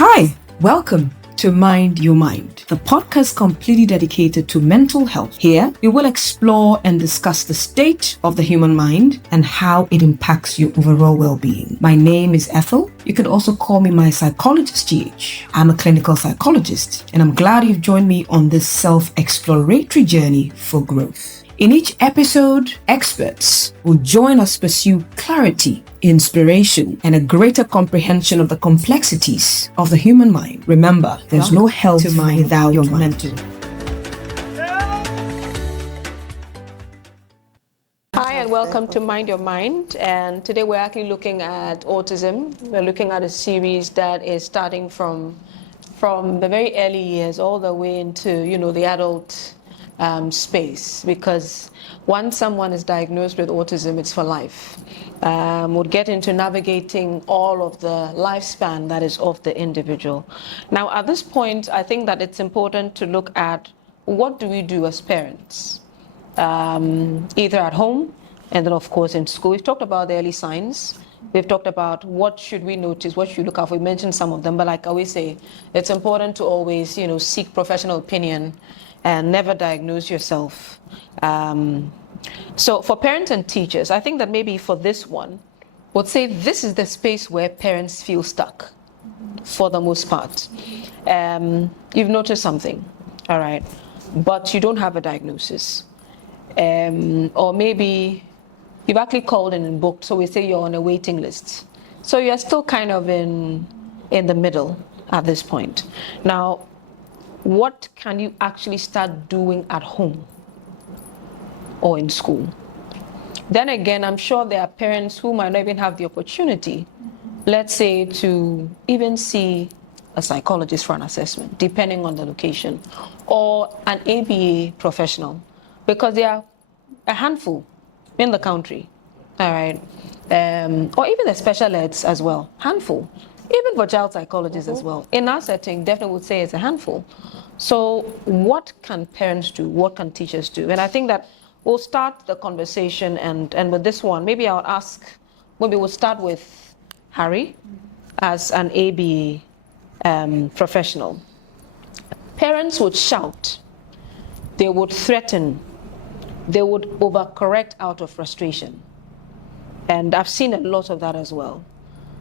Hi, welcome to Mind Your Mind, the podcast completely dedicated to mental health. Here, we will explore and discuss the state of the human mind and how it impacts your overall well-being. My name is Ethel. You can also call me my psychologist, GH. I'm a clinical psychologist, and I'm glad you've joined me on this self-exploratory journey for growth. In each episode, experts will join us pursue clarity, inspiration, and a greater comprehension of the complexities of the human mind. Remember, there's no health without your mental. Hi and welcome to Mind Your Mind, and today we're actually looking at autism. We're looking at a series that is starting from the very early years all the way into the adult space, because once someone is diagnosed with autism, it's for life. We'll get into navigating all of the lifespan that is of the individual. Now, at this point, I think that it's important to look at what do we do as parents, either at home and then, of course, in school. We've talked about the early signs. We've talked about what should we notice, what should we look out for. We mentioned some of them, but like I always say, it's important to always, seek professional opinion and never diagnose yourself. So for parents and teachers, I think that maybe for this one, would say this is the space where parents feel stuck for the most part. You've noticed something, all right, but you don't have a diagnosis. Or maybe you've actually called and booked, so we say you're on a waiting list. So you're still kind of in the middle at this point. Now, what can you actually start doing at home or in school? Then again, I'm sure there are parents who might not even have the opportunity, let's say, to even see a psychologist for an assessment, depending on the location, or an ABA professional, because there are a handful in the country, all right, or even the special eds as well, handful. Even for child psychologists as well. In our setting, definitely would say it's a handful. So what can parents do? What can teachers do? And I think that we'll start the conversation and with this one, maybe we'll start with Harry as an ABA professional. Parents would shout, they would threaten, they would overcorrect out of frustration. And I've seen a lot of that as well.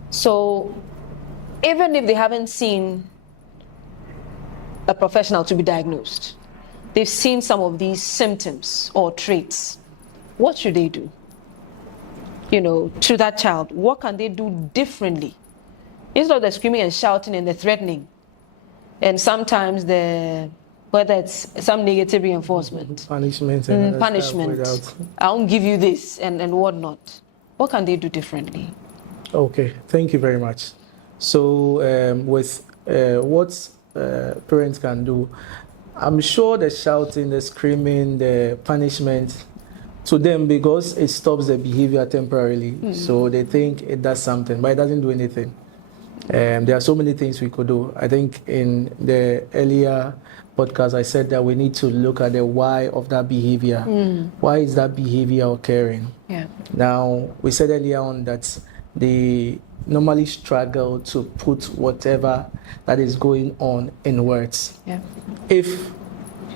So even if they haven't seen a professional to be diagnosed, they've seen some of these symptoms or traits. What should they do? To that child, what can they do differently? Instead of the screaming and shouting and the threatening, and sometimes whether it's some negative reinforcement, punishment, I won't give you this and whatnot. What can they do differently? Okay, thank you very much. So with what parents can do, I'm sure the shouting, the screaming, the punishment, to them, because it stops the behavior temporarily, so they think it does something, but it doesn't do anything. There are so many things we could do. I think in the earlier podcast, I said that we need to look at the why of that behavior. Why is that behavior occurring? Yeah. Now, we said earlier on that they normally struggle to put whatever that is going on in words. Yeah. If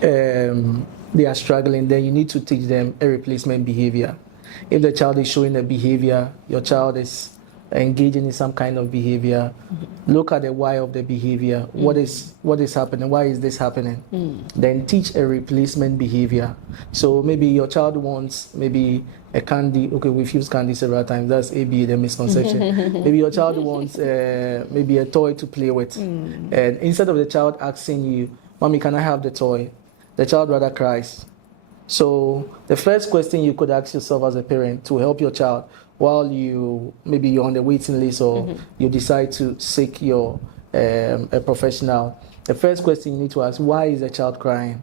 they are struggling, then you need to teach them a replacement behavior. If the child is showing a behavior, your child is engaging in some kind of behavior, look at the why of the behavior. What is happening? Why is this happening? Then teach a replacement behavior. So maybe your child wants maybe a candy. Okay, we've used candy several times. That's ABA, the misconception. Maybe your child wants maybe a toy to play with. And instead of the child asking you, "Mommy, can I have the toy?" the child rather cries. So the first question you could ask yourself as a parent to help your child while maybe you're on the waiting list or you decide to seek your a professional, the first question you need to ask, why is the child crying?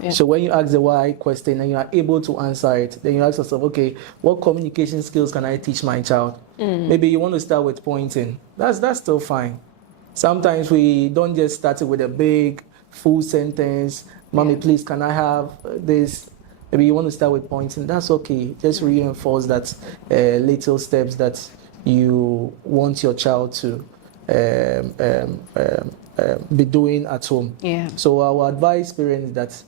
Yeah. So when you ask the why question and you are able to answer it, then you ask yourself, okay, what communication skills can I teach my child? Maybe you want to start with pointing. That's still fine. Sometimes we don't just start it with a big full sentence. Mommy, please, can I have this? Maybe you want to start with pointing. That's okay. Just reinforce that little steps that you want your child to be doing at home. Yeah. So I will advise parents that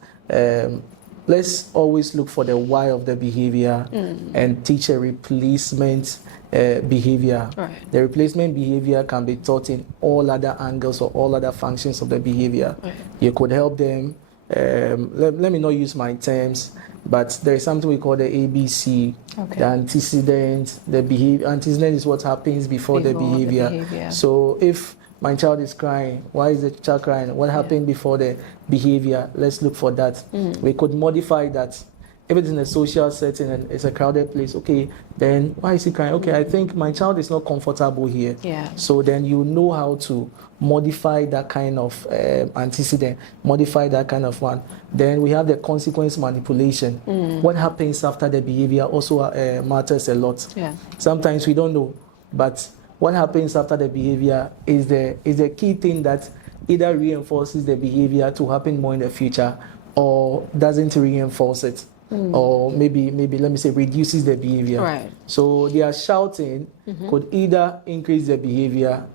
let's always look for the why of the behavior and teach a replacement behavior. Right. The replacement behavior can be taught in all other angles or all other functions of the behavior. Right. You could help them. Let me not use my terms, but there is something we call the ABC, Okay. the antecedent, the behavior. Antecedent is what happens before the behavior. So if my child is crying, why is the child crying? What happened before the behavior? Let's look for that. We could modify that. If it's in a social setting and it's a crowded place, okay, then why is he crying? Okay, I think my child is not comfortable here. Yeah. So then you know how to modify that kind of antecedent, modify that kind of one. Then we have the consequence manipulation. What happens after the behavior also matters a lot. Yeah. Sometimes we don't know, but what happens after the behavior is the key thing that either reinforces the behavior to happen more in the future or doesn't reinforce it. Or maybe let me say reduces the behavior. Right. So their shouting could either increase the behavior.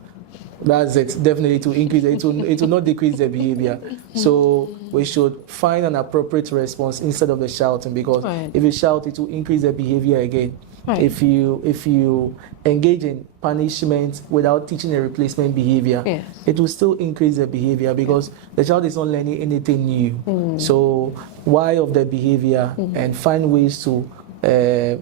That's it. Definitely to increase it. It will not decrease the behavior. So we should find an appropriate response instead of the shouting, because if you shout, it will increase the behavior again. Right. If you engage in punishment without teaching a replacement behavior, it will still increase the behavior because the child is not learning anything new. So why of the behavior and find ways to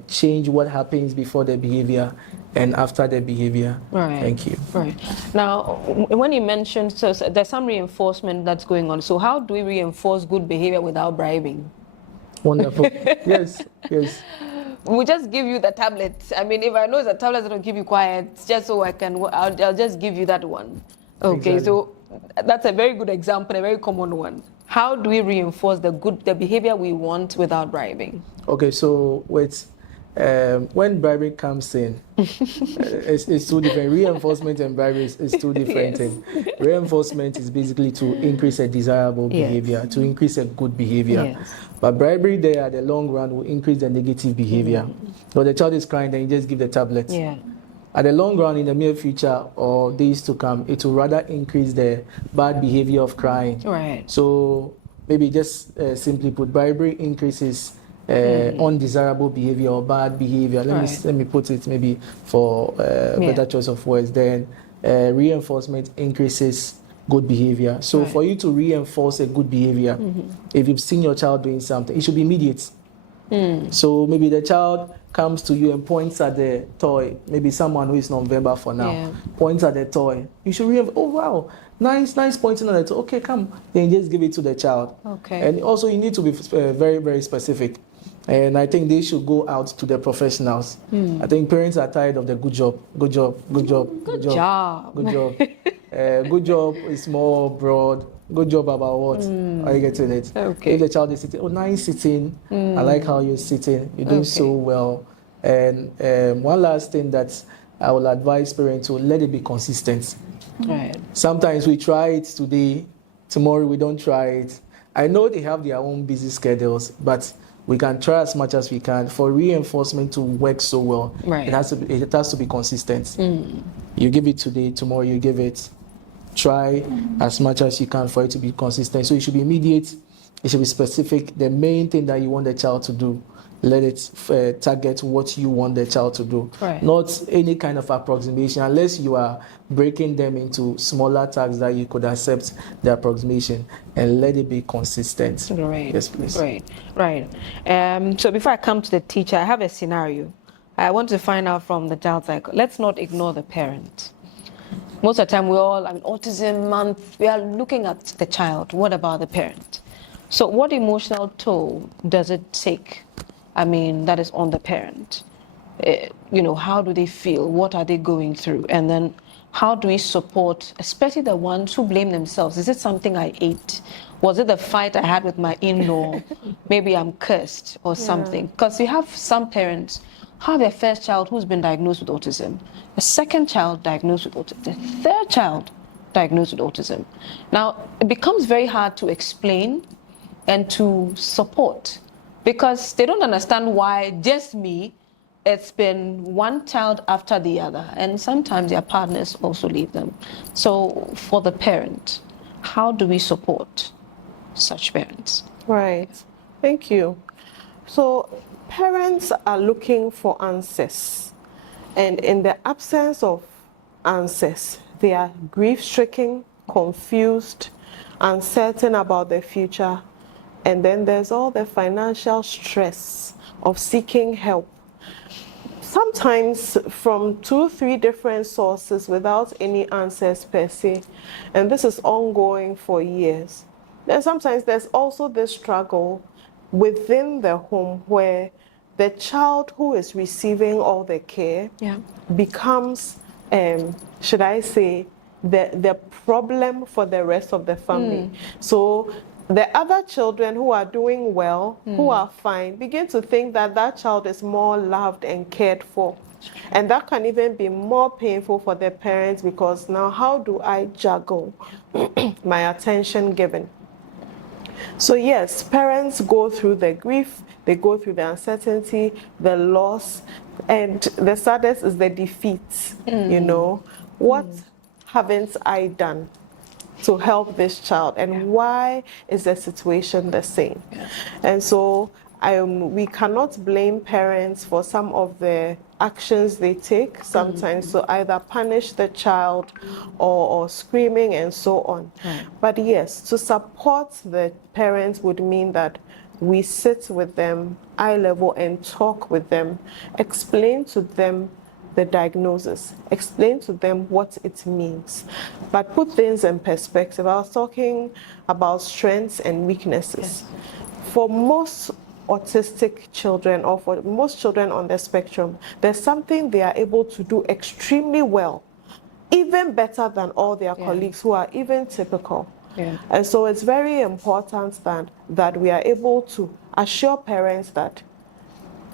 change what happens before the behavior and after the behavior. Right. Thank you. Right. Now, when you mentioned, so there's some reinforcement that's going on. So how do we reinforce good behavior without bribing? Wonderful. Yes. We'll just give you the tablet. I mean, if I know it's a tablet that'll keep you quiet, just so I'll just give you that one. Okay, Exactly. so that's a very good example, a very common one. How do we reinforce the behavior we want without bribing? Okay, so when bribing comes in, it's two different. Reinforcement and bribing is two different things. Reinforcement is basically to increase a desirable behavior, to increase a good behavior. Yes. But bribery there at the long run will increase the negative behavior. So the child is crying, then you just give the tablet. Yeah. At the long run, in the near future or days to come, it will rather increase the bad behavior of crying. Right. So maybe just simply put, bribery increases undesirable behavior or bad behavior. Let me put it maybe for better choice of words. Then reinforcement increases good behavior. So for you to reinforce a good behavior, if you've seen your child doing something, it should be immediate. So maybe the child comes to you and points at the toy, maybe someone who is non-verbal for now, points at the toy. You should reinforce, oh wow, nice pointing at the toy. Okay, come. Then just give it to the child. Okay. And also you need to be very, very specific. And I think they should go out to the professionals. I think parents are tired of the good job. Good job is more broad. Good job about what? Are you getting it? Okay. If the child is sitting, oh, nice sitting. I like how you're sitting. You're doing so well. And one last thing that I will advise parents to let it be consistent. Right. Sometimes we try it today, tomorrow we don't try it. I know they have their own busy schedules, but we can try as much as we can for reinforcement to work so well. Right. It has to be consistent. You give it today, tomorrow you give it. Try as much as you can for it to be consistent. So it should be immediate. It should be specific. The main thing that you want the child to do, let it target what you want the child to do. Right. Not any kind of approximation, unless you are breaking them into smaller tasks that you could accept the approximation, and let it be consistent. Great. Yes, please. Right. So before I come to the teacher, I have a scenario. I want to find out from the child psychologist. Let's not ignore the parent. Most of the time, Autism Month, we are looking at the child. What about the parent? So what emotional toll does it take? That is on the parent. How do they feel? What are they going through? And then how do we support, especially the ones who blame themselves? Is it something I ate? Was it the fight I had with my in-law? Maybe I'm cursed or something. Because you have some parents have their first child who's been diagnosed with autism, a second child diagnosed with autism, the third child diagnosed with autism. Now, it becomes very hard to explain and to support because they don't understand why just me it's been one child after the other, and sometimes their partners also leave them. So for the parent, how do we support such parents? Right. Thank you. So parents are looking for answers, and in the absence of answers, they are grief-stricken, confused, uncertain about their future, and then there's all the financial stress of seeking help, sometimes from 2-3 different sources without any answers per se, and this is ongoing for years. Then sometimes there's also this struggle within the home where the child who is receiving all the care becomes, should I say, the problem for the rest of the family. So the other children who are doing well, who are fine, begin to think that that child is more loved and cared for. And that can even be more painful for the parents, because now how do I juggle my attention given? So yes, parents go through the grief, they go through the uncertainty, the loss, and the saddest is the defeat. You know, what haven't I done to help this child, and why is the situation the same? And so we cannot blame parents for some of the actions they take sometimes, to either punish the child or screaming and so on. But yes, to support the parents would mean that we sit with them eye level and talk with them, explain to them the diagnosis, explain to them what it means, but put things in perspective. I was talking about strengths and weaknesses. For most autistic children, or for most children on the spectrum, there's something they are able to do extremely well, even better than all their colleagues who are even typical. And so it's very important that we are able to assure parents that,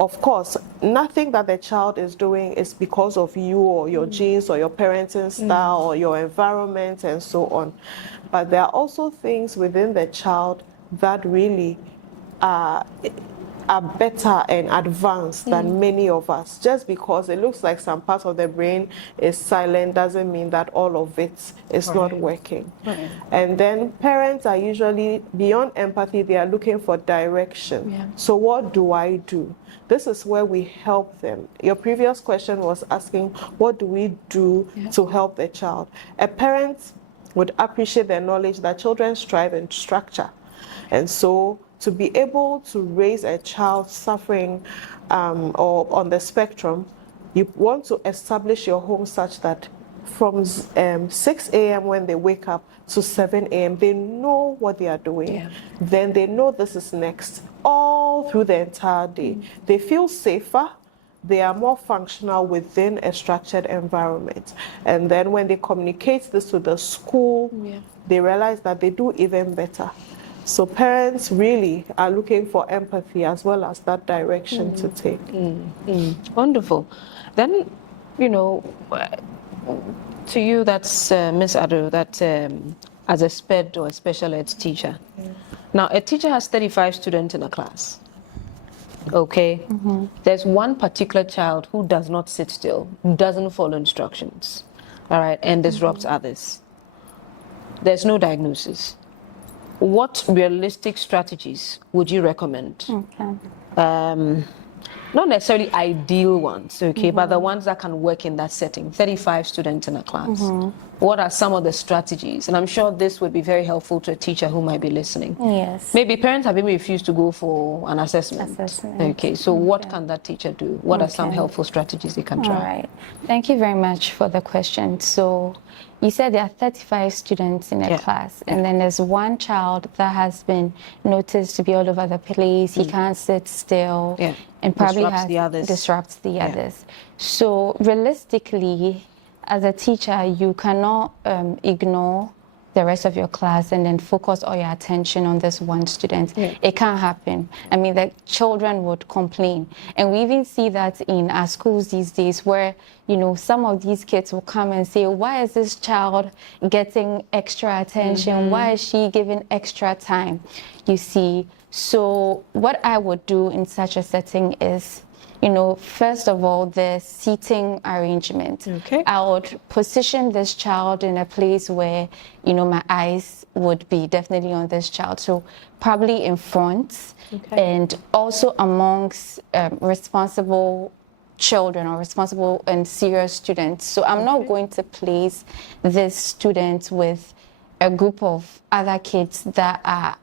of course, nothing that the child is doing is because of you or your genes or your parenting style or your environment and so on. But there are also things within the child that really are better and advanced than many of us. Just because it looks like some part of the brain is silent doesn't mean that all of it is not working. And then parents are usually, beyond empathy, they are looking for direction. So what do I do? This is where we help them. Your previous question was asking, what do we do to help the child? A parent would appreciate the knowledge that children strive in structure. And so to be able to raise a child suffering or on the spectrum, you want to establish your home such that from 6 a.m. when they wake up to 7 a.m., they know what they are doing. Then they know this is next, all through the entire day. They feel safer. They are more functional within a structured environment. And then when they communicate this to the school, they realize that they do even better. So parents really are looking for empathy as well as that direction to take. Wonderful. Then, you know, to you, that's Ms. Ado, that as a SPED or a special ed teacher. Now, a teacher has 35 students in a class. Okay? There's one particular child who does not sit still, doesn't follow instructions, all right, and disrupts others. There's no diagnosis. What realistic strategies would you recommend? Not necessarily ideal ones, okay, but the ones that can work in that setting. 35 students in a class. What are some of the strategies? And I'm sure this would be very helpful to a teacher who might be listening. Yes. Maybe parents have even refused to go for an assessment. Okay, so what can that teacher do? What are some helpful strategies they can try? All right. Thank you very much for the question. So you said there are 35 students in a class, and then there's one child that has been noticed to be all over the place. He can't sit still, and probably disrupts the others. So realistically, as a teacher, you cannot ignore the rest of your class and then focus all your attention on this one student. It can't happen. I mean, the children would complain. And we even see that in our schools these days where, you know, some of these kids will come and say, why is this child getting extra attention? Why is she given extra time? You see, so what I would do in such a setting is first of all, the seating arrangement. Okay. I would position this child in a place where, my eyes would be definitely on this child. So probably in front, and also amongst responsible children or responsible and serious students. So I'm not going to place this student with a group of other kids that are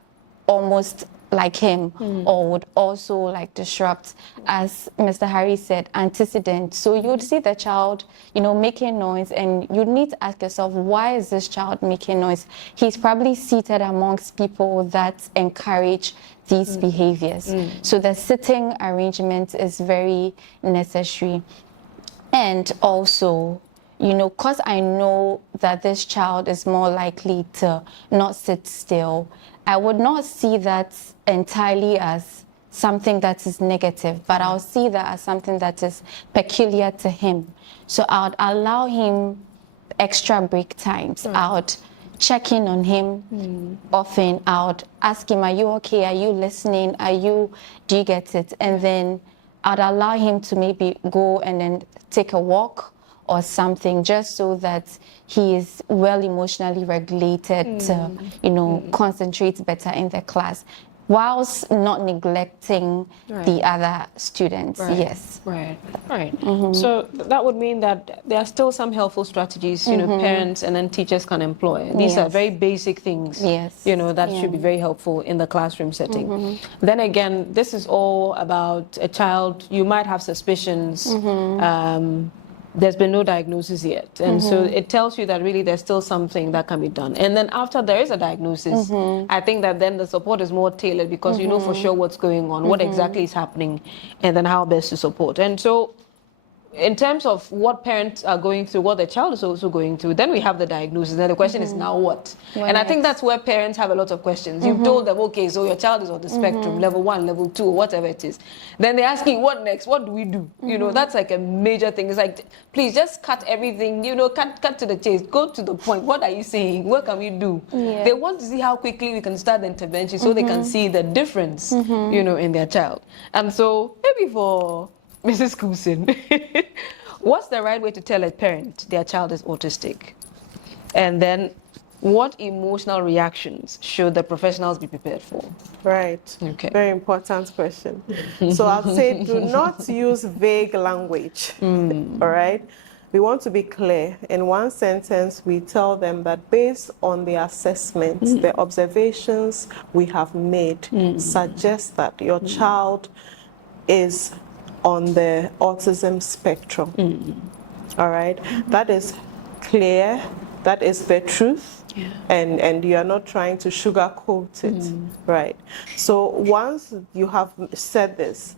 almost like him or would also like disrupt, as Mr. Harry said, antecedents. So you would see the child, making noise, and you need to ask yourself, why is this child making noise? He's probably seated amongst people that encourage these behaviors. So the sitting arrangement is very necessary. And also, because I know that this child is more likely to not sit still, I would not see that entirely as something that is negative, but I'll see that as something that is peculiar to him. So I would allow him extra break times. I would check in on him often. I would ask him, are you okay? Are you listening? Do you get it? And then I'd allow him to maybe go and then take a walk or something, just so that he is well emotionally regulated to, concentrate better in the class, whilst not neglecting the other students. Yes. Right. So that would mean that there are still some helpful strategies, parents and then teachers can employ. These are very basic things, that should be very helpful in the classroom setting. Then again, this is all about a child. You might have suspicions. There's been no diagnosis yet. And so it tells you that really there's still something that can be done. And then after there is a diagnosis, I think that then the support is more tailored, because you know for sure what's going on, what exactly is happening, and then how best to support. And so in terms of what parents are going through, what the child is also going through, then we have the diagnosis. Then the question is, now what? And I think that's where parents have a lot of questions. You've told them, okay, so your child is on the spectrum, level 1, level 2, or whatever it is. Then they're asking, what next? What do we do? That's like a major thing. It's like, please just cut everything, cut to the chase, go to the point. What are you saying? What can we do? They want to see how quickly we can start the intervention so they can see the difference, in their child. And so maybe for Mrs. Coulson, what's the right way to tell a parent their child is autistic? And then what emotional reactions should the professionals be prepared for? Right. Okay. Very important question. So I'd say do not use vague language. All right. We want to be clear. In one sentence, we tell them that based on the assessments, the observations we have made suggest that your child is on the autism spectrum. All right, that is clear, that is the truth, and you are not trying to sugarcoat it, right? So once you have said this,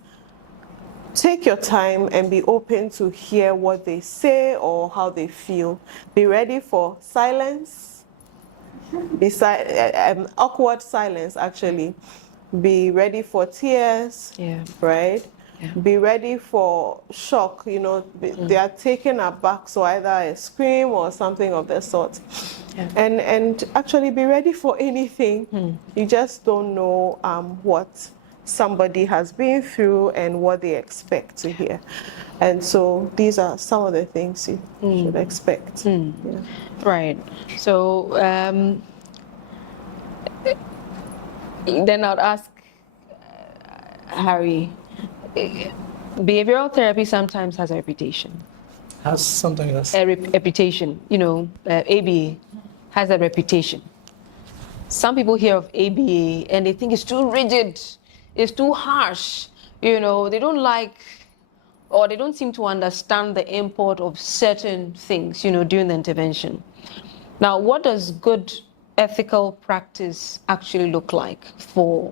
take your time and be open to hear what they say or how they feel. Be ready for silence, awkward silence actually. Be ready for tears, right? Be ready for shock, they are taken aback, so either a scream or something of the sort. And actually be ready for anything. You just don't know what somebody has been through and what they expect to hear. And so these are some of the things you should expect. Right. So then I'd ask Harry, behavioral therapy sometimes has a reputation. Has something else. A reputation, ABA has a reputation. Some people hear of ABA and they think it's too rigid, it's too harsh. They don't like, or they don't seem to understand the import of certain things, during the intervention. Now, what does good ethical practice actually look like for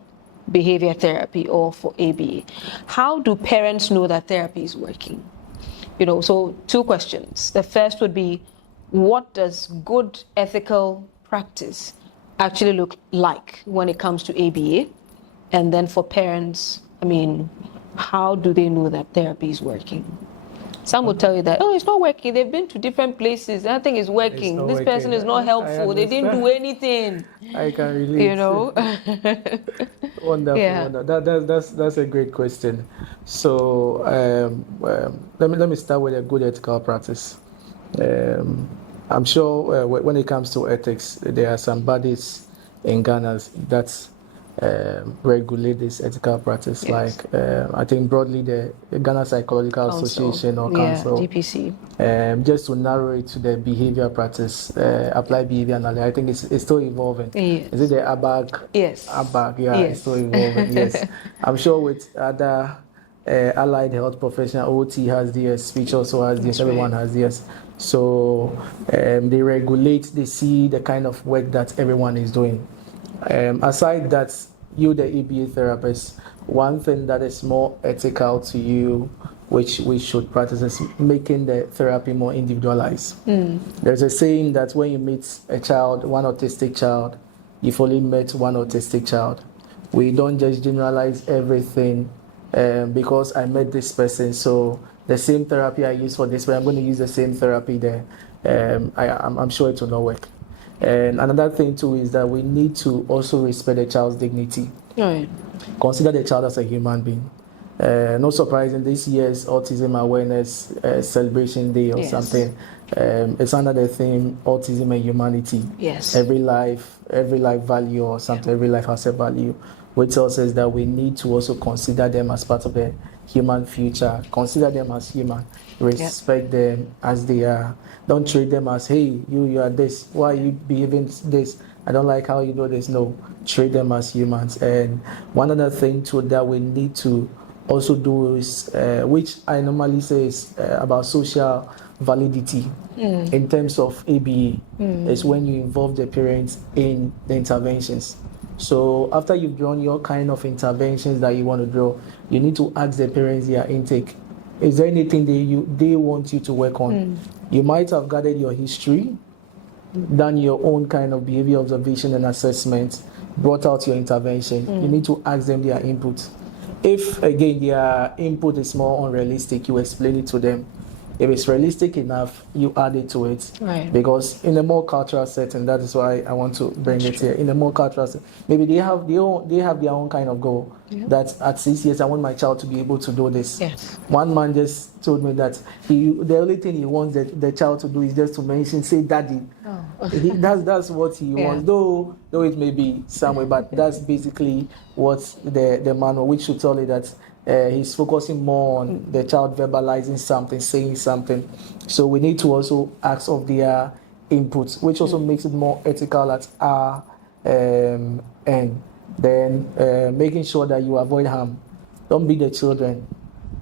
behavior therapy or for ABA? How do parents know that therapy is working? So 2 questions. The first would be, what does good ethical practice actually look like when it comes to ABA? And then for parents, how do they know that therapy is working? Some will tell you that, oh, it's not working. They've been to different places. Nothing is working. This person is not helpful. They didn't do anything. I can relate. You know? Wonderful, Yeah. wonderful. That's a great question. So let me start with a good ethical practice. I'm sure when it comes to ethics, there are some bodies in Ghana that regulate this ethical practice. Yes. Like I think broadly the Ghana Psychological Association or Council. GPC. Just to narrow it to the behavior practice, applied behavior analysis. I think it's still evolving. Yes. Is it the ABAG? Yes. ABAG, yeah, Yes. it's still evolving. Yes, I'm sure with other allied health professional, OT has theirs, speech also has theirs, everyone has theirs. So they regulate, they see the kind of work that everyone is doing. Aside that, you, the ABA therapist, one thing that is more ethical to you, which we should practice, is making the therapy more individualized. There's a saying that when you meet a child, one autistic child, you've only met one autistic child. We don't just generalize everything because I met this person, so the same therapy I use for this, but I'm going to use the same therapy there. I'm sure it will not work. And another thing too is that we need to also respect the child's dignity. Right. Consider the child as a human being. No surprising, this year's Autism Awareness Celebration Day or something. It's under the theme Autism and Humanity. Yes. Every life value or something. Every life has a value, which tells us that we need to also consider them as part of the human future. Consider them as human. Respect them as they are. Don't treat them as, hey, you are this. Why are you behaving this? I don't like how you do this. No, treat them as humans. And one other thing too that we need to also do is, which I normally say is about social validity in terms of ABA, is when you involve the parents in the interventions. So after you've drawn your kind of interventions that you want to draw, you need to ask the parents their intake. Is there anything they want you to work on? You might have gathered your history, done your own kind of behavior observation and assessment, brought out your intervention. You need to ask them their input. If, again, their input is more unrealistic, you explain it to them. If it's realistic enough, you add it to it. Right. Because in a more cultural setting, that is why I want to bring it here. In a more cultural setting, maybe they have their own kind of goal. That at 6 years, I want my child to be able to do this. Yes. One man just told me that the only thing he wants the child to do is just to say daddy. Oh. That's what he wants. Though it may be somewhere, but that's basically what the manual, which should tell you that he's focusing more on the child verbalizing something, saying something. So we need to also ask of their inputs, which also makes it more ethical at our end. Then making sure that you avoid harm. Don't beat the children.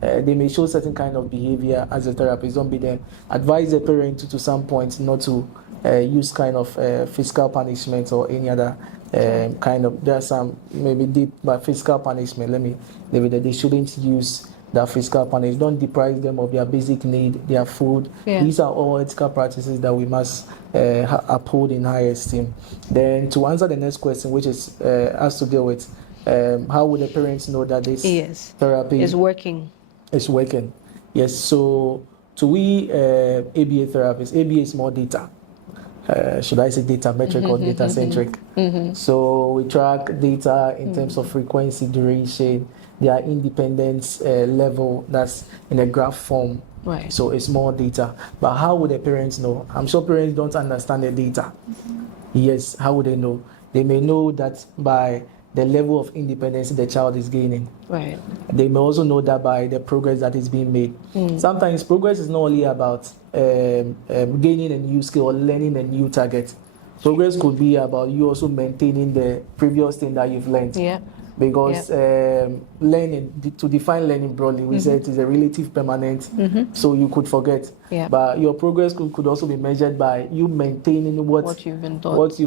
They may show certain kind of behavior as a therapist. Don't beat them. Advise the parent to some point not to use kind of physical punishment or any other kind of. There are some maybe deep, but physical punishment. Let me leave it there. They shouldn't use that physical punishment. Don't deprive them of their basic need, their food. These are all ethical practices that we must uphold in high esteem. Then to answer the next question, which is has to deal with how would the parents know that this therapy is working? It's working. Yes. So to we ABA therapists, ABA is more data. Should I say data metric or data centric? So we track data in terms of frequency, duration, their independence level. That's in a graph form. Right. So it's more data. But how would the parents know? I'm sure parents don't understand the data. Yes. How would they know? They may know that by the level of independence the child is gaining. Right. They may also know that by the progress that is being made. Sometimes progress is not only about gaining a new skill or learning a new target. Progress could be about you also maintaining the previous thing that you've learned. Yeah. Because learning, to define learning broadly, we said it is a relative permanent, so you could forget. Yeah. But your progress could also be measured by you maintaining what you've been taught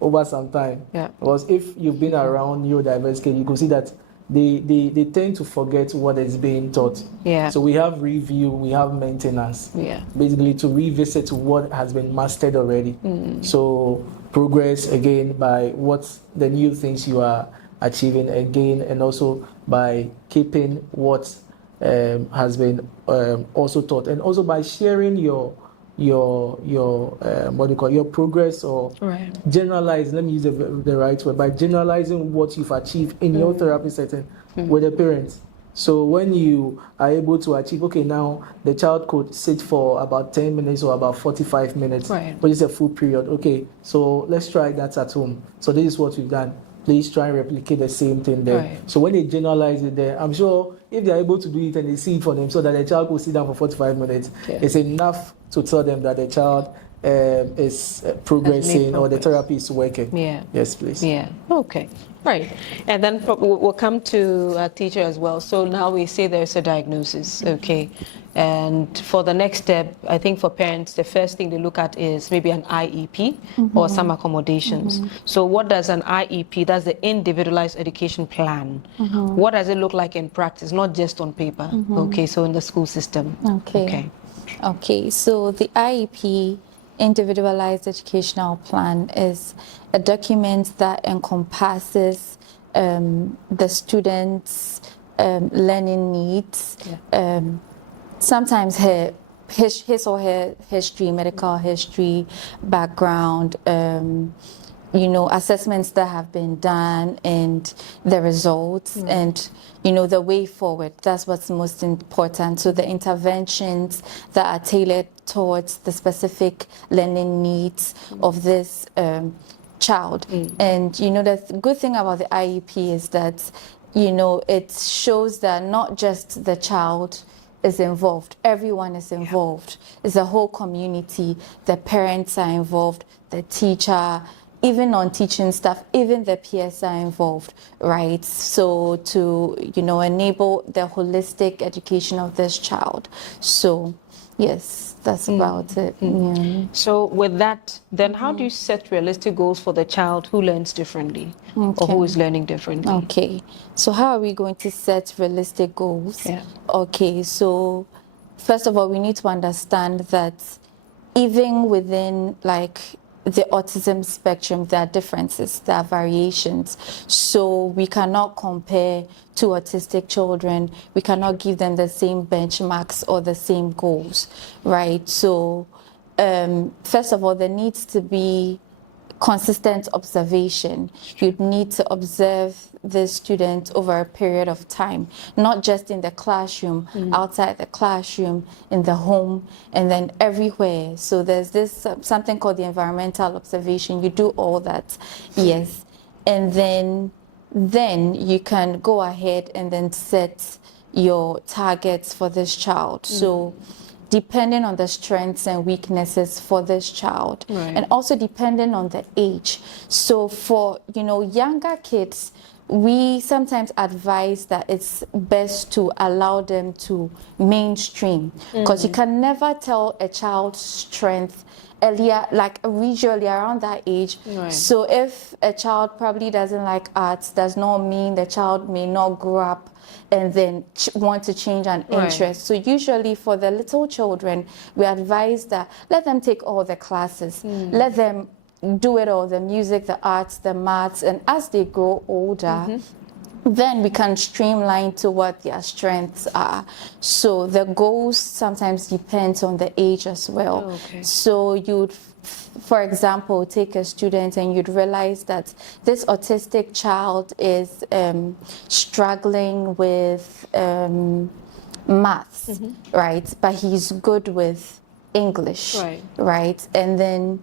over some time. Yeah. Because if you've been around neurodiverse kids, you can see that they tend to forget what is being taught. Yeah. So we have review, we have maintenance. Yeah. Basically to revisit what has been mastered already. So progress again by what the new things you are achieving again, and also by keeping what has been also taught, and also by sharing your what do you call it, your progress, or Right. generalize, let me use the right word, by generalizing what you've achieved in your therapy setting with the parents. So when you are able to achieve, okay, now the child could sit for about 10 minutes or about 45 minutes, Right. which is a full period. Okay, so let's try that at home. So this is what we've done. Please try and replicate the same thing there. Right. So when they generalize it there, I'm sure if they're able to do it and they see it for them, so that the child will sit down for 45 minutes, Yeah. it's enough to tell them that the child is progressing or the progress. therapy is working. Yeah. Yes, please. Yeah. Okay. Right. And then we'll come to a teacher as well. So now we say there's a diagnosis. Okay. And for the next step, I think for parents, the first thing they look at is maybe an IEP or some accommodations. So what does an IEP, that's the individualized education plan, what does it look like in practice, not just on paper? Okay. So in the school system. Okay. Okay, so the IEP, Individualized Educational Plan, is a document that encompasses the student's learning needs, sometimes his or her history, medical history, background, assessments that have been done and the results and, the way forward. That's what's most important. So the interventions that are tailored towards the specific learning needs of this child. And, the good thing about the IEP is that, it shows that not just the child is involved, everyone is involved. It's the whole community, the parents are involved, the teacher, even non-teaching staff, even the peers are involved, right? So to, enable the holistic education of this child. So, yes, that's about it. Yeah. So with that, then how do you set realistic goals for the child who learns differently or who is learning differently? Okay, so how are we going to set realistic goals? Yeah. Okay, so first of all, we need to understand that even within the autism spectrum, there are differences, there are variations. So we cannot compare two autistic children. We cannot give them the same benchmarks or the same goals, right? So first of all, there needs to be consistent observation. You'd need to observe the student over a period of time, not just in the classroom, outside the classroom, in the home, and then everywhere. So there's this something called the environmental observation. You do all that, yes. And then you can go ahead and then set your targets for this child. So depending on the strengths and weaknesses for this child, and also depending on the age. So for younger kids, we sometimes advise that it's best to allow them to mainstream, because you can never tell a child's strength earlier, like usually around that age. So if a child probably doesn't like arts, does not mean the child may not grow up and then want to change an interest. So usually for the little children, we advise that let them take all the classes, let them do it all, the music, the arts, the maths, and as they grow older, then we can streamline to what their strengths are. So the goals sometimes depends on the age as well. So you'd, for example, take a student and you'd realize that this autistic child is struggling with maths, right? But he's good with English, right? And then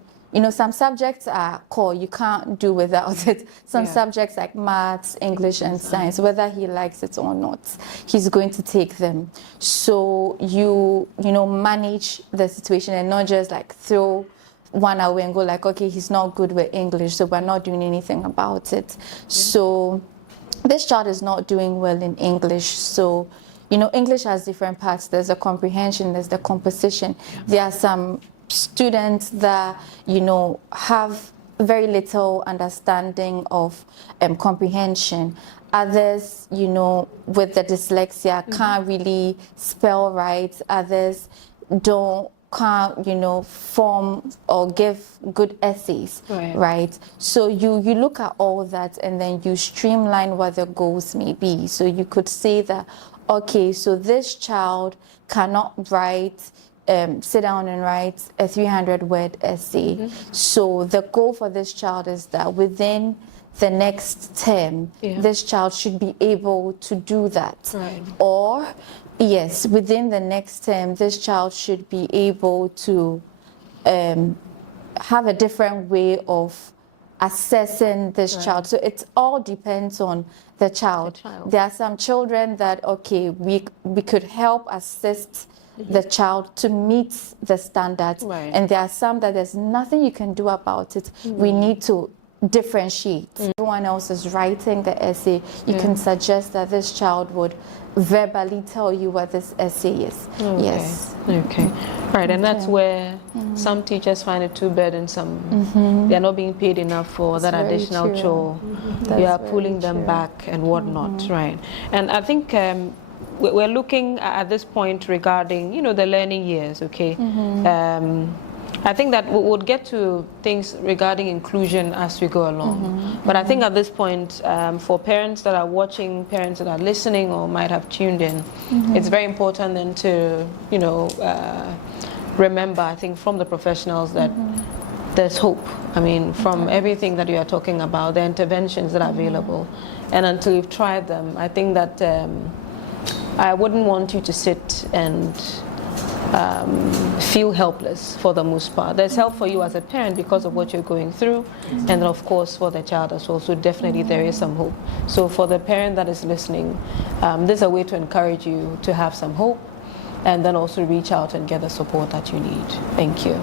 some subjects are core, you can't do without it. Some subjects like maths, English, and science, whether he likes it or not, he's going to take them. So you manage the situation and not just throw one away and go okay, he's not good with English, so we're not doing anything about it. So this child is not doing well in English, so English has different parts. There's a comprehension, there's the composition. There are some students that have very little understanding of comprehension. Others with the dyslexia can't really spell right. Others can't form or give good essays, right? So you look at all that and then you streamline what the goals may be. So you could say that, okay, so this child cannot sit down and write a 300-word essay. So the goal for this child is that within the next term, this child should be able to do that. Right. Or, yes, within the next term, this child should be able to have a different way of assessing this child. So it all depends on the child. There are some children that, okay, we could help assist the child to meet the standards. Right. And there are some that there's nothing you can do about it. We need to differentiate. Everyone else is writing the essay. You can suggest that this child would verbally tell you what this essay is. Okay. Yes. Okay. Right, and that's where some teachers find it too burdensome. They're not being paid enough for that very additional true. chore. That's You are very pulling them true. back and whatnot, right? And I think we're looking at this point regarding, the learning years, okay? I think that we'll get to things regarding inclusion as we go along. But I think at this point, for parents that are watching, parents that are listening or might have tuned in, it's very important then to, remember, I think, from the professionals that there's hope. I mean, from everything that you are talking about, the interventions that are available. And until you've tried them, I think that I wouldn't want you to sit and feel helpless for the most part. There's help for you as a parent because of what you're going through, and then of course for the child as well. So definitely there is some hope. So for the parent that is listening, there's a way to encourage you to have some hope, and then also reach out and get the support that you need. Thank you.